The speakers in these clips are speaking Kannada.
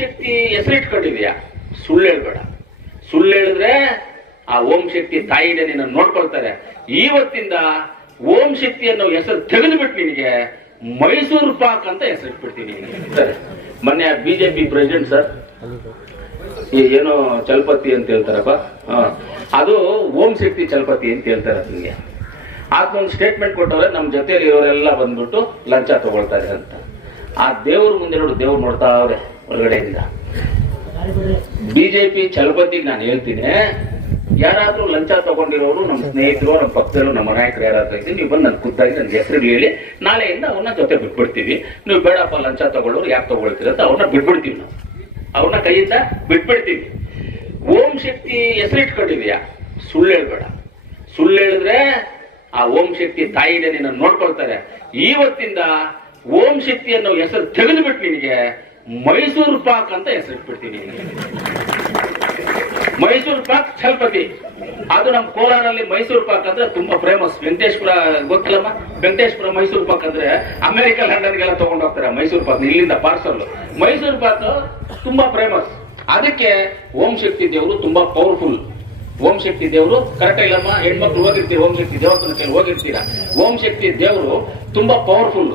ಶಕ್ತಿ ಹೆಸರಿಟ್ಕೊಂಡಿದ್ಯಾ ಸುಳ್ಳು ಹೇಳ್ಬೇಡ. ಸುಳ್ಳು ಹೇಳಿದ್ರೆ ಆ ಓಂ ಶಕ್ತಿ ತಾಯಿಡೆ ನಿನ್ನ ನೋಡ್ಕೊಳ್ತಾರೆ. ಇವತ್ತಿಂದ ಓಂ ಶಕ್ತಿ ಅನ್ನೋ ಹೆಸರು ತೆಗೆದುಬಿಟ್ಟು ನಿನಗೆ, ಮೈಸೂರು ಪಾಕ್ ಅಂತ ಹೆಸರು ಇಟ್ಬಿಡ್ತೀನಿ ಸರ್. ಮೊನ್ನೆ ಬಿಜೆಪಿ ಪ್ರೆಸಿಡೆಂಟ್ ಸರ್ ಏನೋ ಚಲಪತಿ ಅಂತ ಹೇಳ್ತಾರಪ್ಪ. ಅದು ಓಂ ಶಕ್ತಿ ಚಲಪತಿ ಅಂತ ಹೇಳ್ತಾರೆ ನಿಮಗೆ ಆತ್ಮೊಂದು ಸ್ಟೇಟ್ಮೆಂಟ್ ಕೊಟ್ಟವ್ರೆ, ನಮ್ಮ ಜೊತೆಯಲ್ಲಿ ಇರೋರೆಲ್ಲ ಬಂದ್ಬಿಟ್ಟು ಲಂಚ ತಗೊಳ್ತಾರೆ ಅಂತ. ಆ ದೇವ್ರ ಮುಂದೆ ನೋಡು, ದೇವ್ರು ನೋಡ್ತಾ ಒಳಗಡೆಯಿಂದ. ಬಿಜೆಪಿ ಚಲಪತಿಗೆ ನಾನು ಹೇಳ್ತೀನಿ, ಯಾರಾದ್ರೂ ಲಂಚ ತಗೊಂಡಿರೋರು ನಮ್ಮ ಸ್ನೇಹಿತರು ನಮ್ಮ ಭಕ್ತರು ನಮ್ಮ ನಾಯಕರು ಯಾರಾದ್ರೂ ಇದ್ರೆ ನೀವು ಬಂದು ನನ್ನ ಖುದ್ದಾಗಿ ನನ್ನ ಹೆಸರು ಹೇಳಿ, ನಾಳೆಯಿಂದ ಅವ್ರನ್ನ ಜೊತೆ ಬಿಟ್ಬಿಡ್ತೀವಿ. ನೀವು ಬೇಡಪ್ಪ ಲಂಚ ತಗೊಳ್ಳೋರು ಯಾಕೆ ತಗೊಳ್ತೀರ ಅಂತ ಅವ್ರನ್ನ ಬಿಟ್ಬಿಡ್ತೀವಿ ನಾವು. ಅವ್ರನ್ನ ಕೈಯಿಂದ ಬಿಟ್ಬಿಡ್ತೀವಿ. ಓಂ ಶಕ್ತಿ ಹೆಸರು ಇಟ್ಕೊಂಡಿದ್ಯಾ? ಸುಳ್ಳು ಹೇಳ್ಬೇಡ. ಸುಳ್ಳು ಹೇಳಿದ್ರೆ ಆ ಓಂ ಶಕ್ತಿ ತಾಯಿನೇ ನಿನ್ನ ನೋಡ್ಕೊಳ್ತಾರೆ. ಇವತ್ತಿಂದ ಓಂ ಶಕ್ತಿ ಅನ್ನೋ ಹೆಸರು ತೆಗೆದುಬಿಟ್ಟು ನಿನಗೆ. ಮೈಸೂರು ಪಾಕ್ ಅಂತ ಹೆಸರಿಟ್ಬಿಡ್ತೀನಿ. ಮೈಸೂರು ಪಾಕ್ ಛಲಪತಿ. ಅದು ನಮ್ಮ ಕೋಲಾರಲ್ಲಿ ಮೈಸೂರು ಪಾಕ್ ಅಂದ್ರೆ ತುಂಬಾ ಫೇಮಸ್ ವೆಂಕಟೇಶ್ವರ ಗೊತ್ತಿಲ್ಲಮ್ಮ? ವೆಂಕಟೇಶ್ವರ ಮೈಸೂರು ಪಾಕ್ ಅಂದ್ರೆ ಅಮೆರಿಕ, ಲಂಡನ್ಗೆಲ್ಲ ತಗೊಂಡು ಹೋಗ್ತಾರೆ ಮೈಸೂರು ಪಾಕ್, ಇಲ್ಲಿಂದ ಪಾರ್ಸಲ್. ಮೈಸೂರು ಪಾಕ್ ತುಂಬಾ ಫೇಮಸ್ ಅದಕ್ಕೆ ಓಂ ಶಕ್ತಿ ದೇವರು ತುಂಬಾ ಪವರ್ಫುಲ್ ಓಂ ಶಕ್ತಿ ದೇವರು ಕರೆಕ್ಟ್ ಇಲ್ಲಮ್ಮ ಹೆಣ್ಮಕ್ಳು ಹೋಗಿರ್ತೀವಿ ಓಂ ಶಕ್ತಿ ದೇವಸ್ಥಾನ ಕೈ ಹೋಗಿರ್ತೀರಾ? ಓಂ ಶಕ್ತಿ ದೇವರು ತುಂಬಾ ಪವರ್ಫುಲ್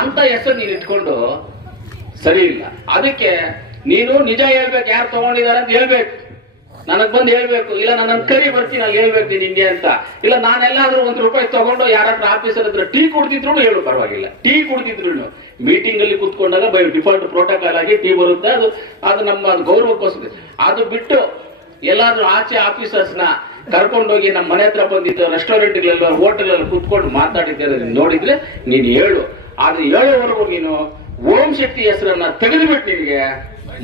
ಅಂತ ಹೆಸರು ನೀನು ಇಟ್ಕೊಂಡು ಸರಿ ಇಲ್ಲ. ಅದಕ್ಕೆ ನೀನು ನಿಜ ಹೇಳ್ಬೇಕು, ಯಾರು ತಗೊಂಡಿದ್ದಾರೆ ಅಂತ ಹೇಳ್ಬೇಕು. ನನಗ್ ಬಂದು ಹೇಳ್ಬೇಕು. ಇಲ್ಲ ನನ್ನ ಕರಿ ಬರ್ತೀನಿ ಅಲ್ಲಿ ಹೇಳ್ಬೇಕು ನಿನ್ಗೆ ಅಂತ. ಇಲ್ಲ, ನಾನೆಲ್ಲಾದ್ರೂ ಒಂದ್ ರೂಪಾಯಿ ತಗೊಂಡು ಯಾರಾದ್ರೂ ಆಫೀಸರ್ ಹತ್ರ ಟೀ ಕುಡ್ತಿದ್ರು ಹೇಳು ಪರವಾಗಿಲ್ಲ. ಟೀ ಕುಡ್ತಿದ್ರು ಮೀಟಿಂಗ್ ಅಲ್ಲಿ ಕುತ್ಕೊಂಡಾಗ ಬೈ ಡಿಫಾಲ್ಟ್ ಪ್ರೋಟೋಕಾಲ್ ಆಗಿ ಟೀ ಬರುತ್ತೆ. ಅದು ಅದು ನಮ್ಮ ಗೌರವಕ್ಕೋಸ್ಕರ. ಅದು ಬಿಟ್ಟು ಎಲ್ಲಾದ್ರೂ ಆಚೆ ಆಫೀಸರ್ಸ್ನ ಕರ್ಕೊಂಡೋಗಿ ನಮ್ಮ ಮನೆ ಹತ್ರ ಬಂದಿದ್ದು ರೆಸ್ಟೋರೆಂಟ್ಗಳೆಲ್ಲ ಹೋಟೆಲ್ ಅಲ್ಲಿ ಕುತ್ಕೊಂಡು ಮಾತಾಡಿದ್ದಾರೆ ನೀನ್ ನೋಡಿದ್ರೆ ನೀನು ಹೇಳು. ಆದ್ರೆ ಹೇಳೋವರೆಗೂ ನೀನು ಓಂ ಶಕ್ತಿ ಹೆಸರನ್ನ ತೆಗೆದುಬಿಟ್ಟು ನಿನಗೆ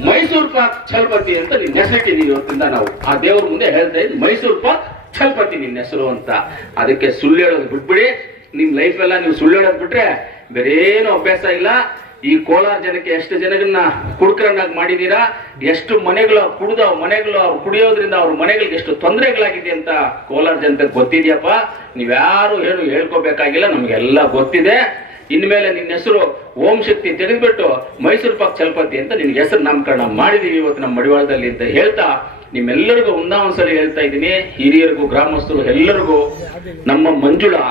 ಮೈಸೂರು ಪಾಕ್ ಛಲಪತಿ ಅಂತ ನಿನ್ನ ಹೆಸರಿಟ್ಟಿದ್ದೀವಿ ಇವತ್ತಿಂದ ನಾವು. ಆ ದೇವ್ರ ಮುಂದೆ ಹೇಳ್ತಾ ಇದ್ವಿ ಮೈಸೂರು ಪಾಕ್ ಛಲಪತಿ ನಿನ್ನ ಹೆಸರು ಅಂತ. ಅದಕ್ಕೆ ಸುಳ್ಳು ಹೇಳೋದು ಬಿಟ್ಬಿಡಿ. ನಿಮ್ ಲೈಫ್ ಎಲ್ಲ ನೀವು ಸುಳ್ಳು ಹೇಳೋದು ಬಿಟ್ರೆ ಬೇರೇನು ಅಭ್ಯಾಸ ಇಲ್ಲ. ಈ ಕೋಲಾರ ಜನಕ್ಕೆ ಎಷ್ಟು ಜನಗಳನ್ನ ಕುಡ್ಕರನ್ನಾಗಿ ಮಾಡಿದ್ದೀರಾ ಎಷ್ಟು ಮನೆಗಳು ಕುಡ್ದ ಮನೆಗಳು ಅವ್ರು ಕುಡಿಯೋದ್ರಿಂದ ಅವ್ರ ಮನೆಗಳಿಗೆ ಎಷ್ಟು ತೊಂದರೆಗಳಾಗಿದೆ ಅಂತ ಕೋಲಾರ ಜನತೆ ಗೊತ್ತಿದ್ಯಪ್ಪ. ನೀವ್ಯಾರು ಏನು ಹೇಳ್ಕೋಬೇಕಾಗಿಲ್ಲ, ನಮ್ಗೆಲ್ಲ ಗೊತ್ತಿದೆ. ಇನ್ಮೇಲೆ ನಿನ್ನ ಹೆಸರು ಓಂ ಶಕ್ತಿ ತೆಗೆದ್ಬಿಟ್ಟು ಮೈಸೂರು ಪಾಕ್ ಚಲಪತಿ ಅಂತ ನಿನ್ಗೆ ಹೆಸರು ನಾಮಕರಣ ಮಾಡಿದೀವಿ ಇವತ್ತು ನಮ್ಮ ಮಡಿವಾಳದಲ್ಲಿ ಅಂತ ಹೇಳ್ತಾ ನಿಮ್ಮೆಲ್ಲರಿಗೂ ಒಂದಾ ಒಂದ್ಸಲ ಹೇಳ್ತಾ ಇದ್ದೀನಿ, ಹಿರಿಯರಿಗೂ ಗ್ರಾಮಸ್ಥರು ಎಲ್ಲರಿಗೂ ನಮ್ಮ ಮಂಜುಳಾ,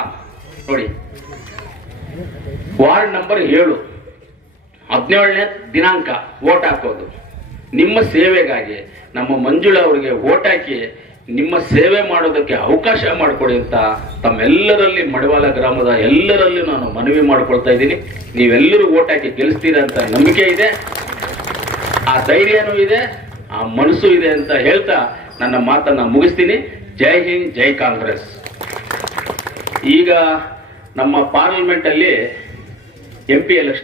ನೋಡಿ, ವಾರ್ಡ್ ನಂಬರ್ ಏಳು, ಹದಿನೇಳನೇ ದಿನಾಂಕ ಓಟ್ ಹಾಕೋದು. ನಿಮ್ಮ ಸೇವೆಗಾಗಿ ನಮ್ಮ ಮಂಜುಳಾ ಅವರಿಗೆ ಓಟ್ ಹಾಕಿ ನಿಮ್ಮ ಸೇವೆ ಮಾಡೋದಕ್ಕೆ ಅವಕಾಶ ಮಾಡಿಕೊಡಿ ಅಂತ ತಮ್ಮೆಲ್ಲರಲ್ಲಿ ಮಡಿವಾಳ ಗ್ರಾಮದ ಎಲ್ಲರಲ್ಲಿ ನಾನು ಮನವಿ ಮಾಡ್ಕೊಳ್ತಾ ಇದ್ದೀನಿ. ನೀವೆಲ್ಲರೂ ಓಟ್ ಹಾಕಿ ಗೆಲ್ಲಿಸ್ತೀರ ಅಂತ ನಂಬಿಕೆ ಇದೆ. ಆ ಧೈರ್ಯನೂ ಇದೆ, ಆ ಮನಸ್ಸು ಇದೆ ಅಂತ ಹೇಳ್ತಾ ನನ್ನ ಮಾತನ್ನ ಮುಗಿಸ್ತೀನಿ. ಜೈ ಹಿಂದ್, ಜೈ ಕಾಂಗ್ರೆಸ್. ಈಗ ನಮ್ಮ ಪಾರ್ಲಿಮೆಂಟ್ ಅಲ್ಲಿ ಎಂ ಪಿ ಎಲೆಕ್ಷನ್